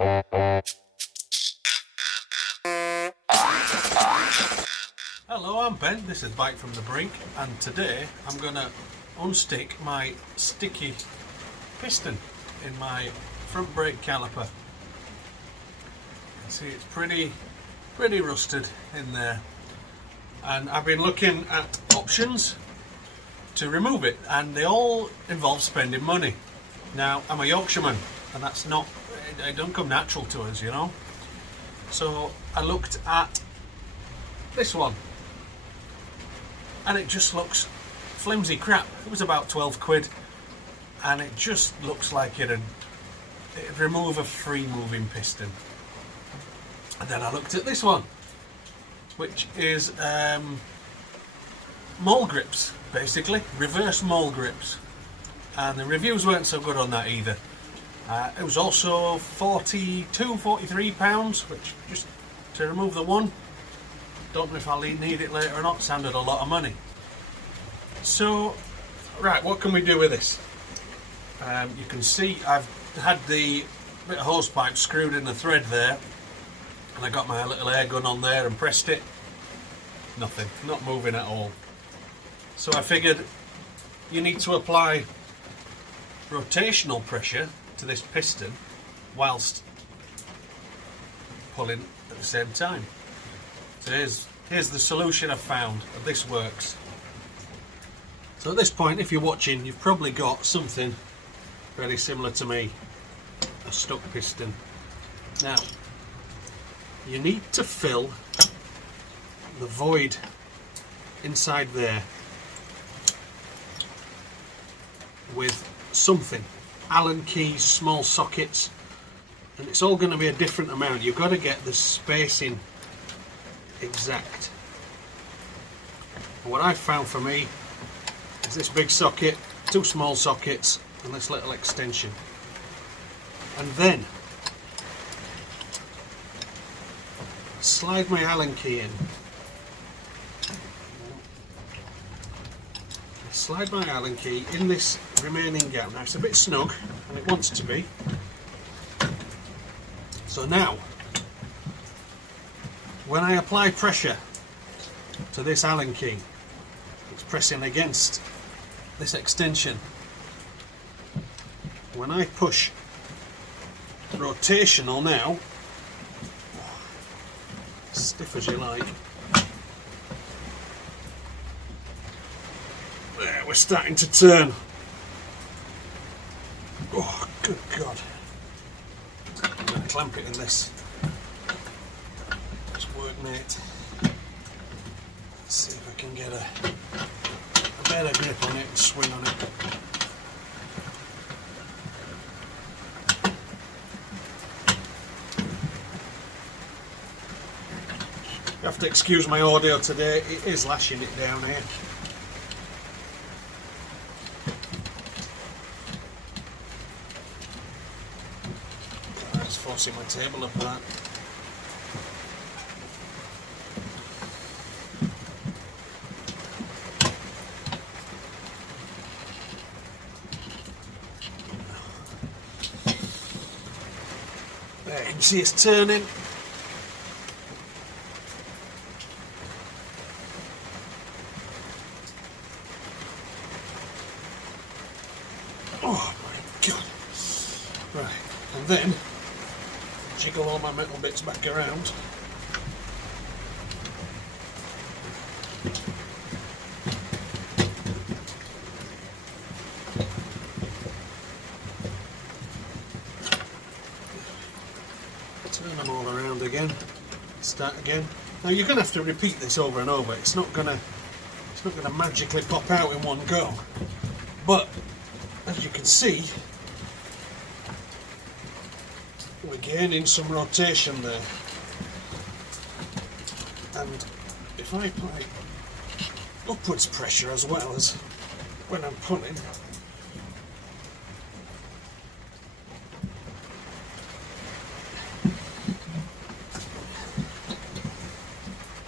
Hello, I'm Ben, this is Bike from the Brink, and today I'm going to unstick my sticky piston in my front brake caliper. You can see it's pretty rusted in there, and I've been looking at options to remove it, and they all involve spending money. Now, I'm a Yorkshireman, and that's not, it don't come natural to us, you know. So I looked at this one, and it just looks flimsy crap. It was about 12 quid, and it just looks like it'd remove a free moving piston. And then I looked at this one, which is mole grips, basically reverse mole grips, and the reviews weren't so good on that either. It was also £43, which, just to remove the one, don't know if I'll need it later or not, sounded a lot of money. So, right, what can we do with this? You can see I've had the bit of hose pipe screwed in the thread there, and I got my little air gun on there and pressed it. Nothing, not moving at all. So I figured you need to apply rotational pressure to this piston whilst pulling at the same time. So here's the solution I've found, and this works. So at this point, if you're watching, you've probably got something very similar to me, a stuck piston. Now, you need to fill the void inside there with something, Allen keys, small sockets, and it's all going to be a different amount. You've got to get the spacing exact. And what I've found for me is this big socket, two small sockets, and this little extension. And then slide my Allen key in. Slide my Allen key in this remaining gap. Now it's a bit snug, and it wants to be. So now, when I apply pressure to this Allen key, it's pressing against this extension. When I push rotational now, stiff as you like, there, we're starting to turn. Oh, good God. I'm going to clamp it in this workmate. Let's see if I can get a better grip on it and swing on it. You have to excuse my audio today, it is lashing it down here. That's forcing my table apart. There, you can see it's turning. Oh my God. Right, and then jiggle all my metal bits back around. Turn them all around again. Start again. Now you're going to have to repeat this over and over. It's not going to magically pop out in one go. But as you can see, we're gaining some rotation there. And if I apply upwards pressure as well as when I'm pulling,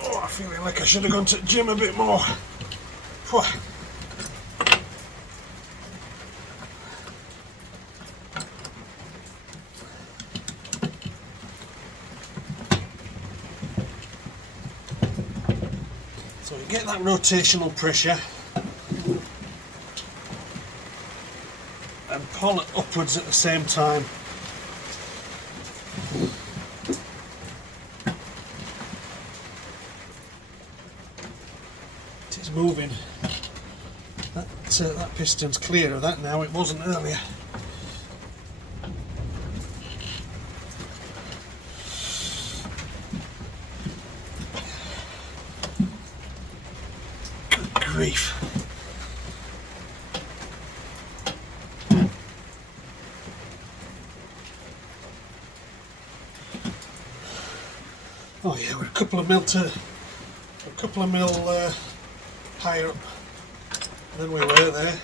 oh, I'm feeling like I should have gone to the gym a bit more. Whew. So you get that rotational pressure and pull it upwards at the same time. It is moving. That piston's clear of that now, it wasn't earlier. Good grief. Oh yeah, we're a couple of mil higher up than we were there.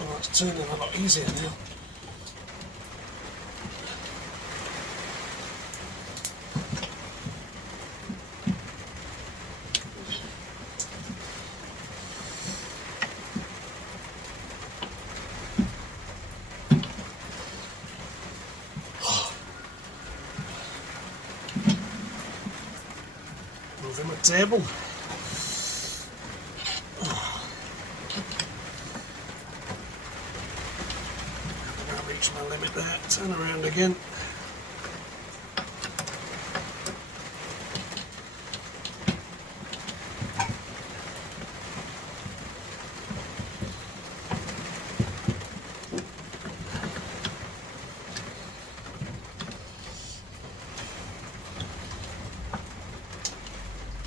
Oh, it's turning a lot easier now. Moving my table. I've reached my limit there. Turn around again.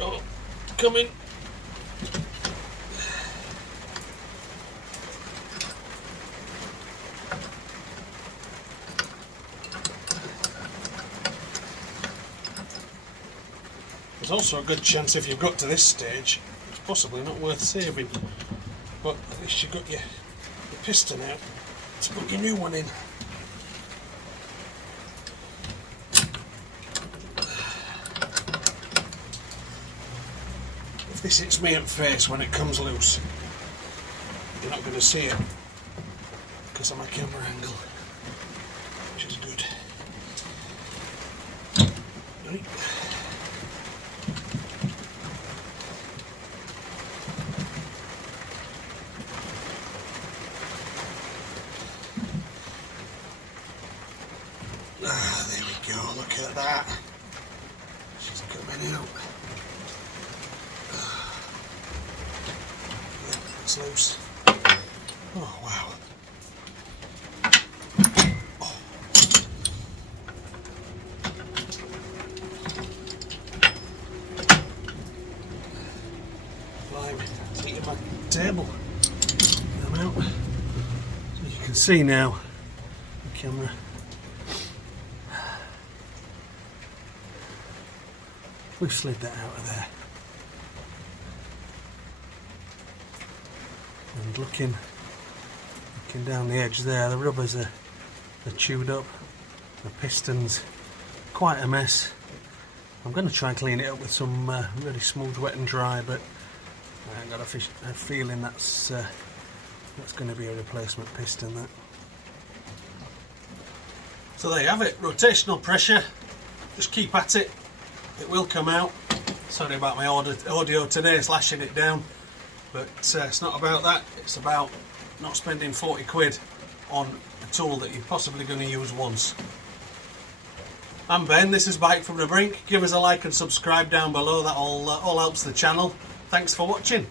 Oh, coming. There's also a good chance if you've got to this stage, it's possibly not worth saving, but at least you've got your piston out to put your new one in. If this hits me in the face when it comes loose, you're not going to see it because of my camera angle, which is good. Right. Ah, there we go, look at that. She's coming out. It's loose. Oh wow. Oh. Blimey, it's hitting my table. I'm out. So you can see now the camera. We've slid that out of there. And looking down the edge there, the rubbers are chewed up, the piston's quite a mess. I'm going to try and clean it up with some really smooth wet and dry, but I've got a feeling that's going to be a replacement piston. That. So there you have it, rotational pressure, just keep at it, it will come out. Sorry about my audio today, it's lashing it down. But it's not about that, it's about not spending 40 quid on a tool that you're possibly going to use once. I'm Ben, this is Bike from the Brink. Give us a like and subscribe down below, that all helps the channel. Thanks for watching.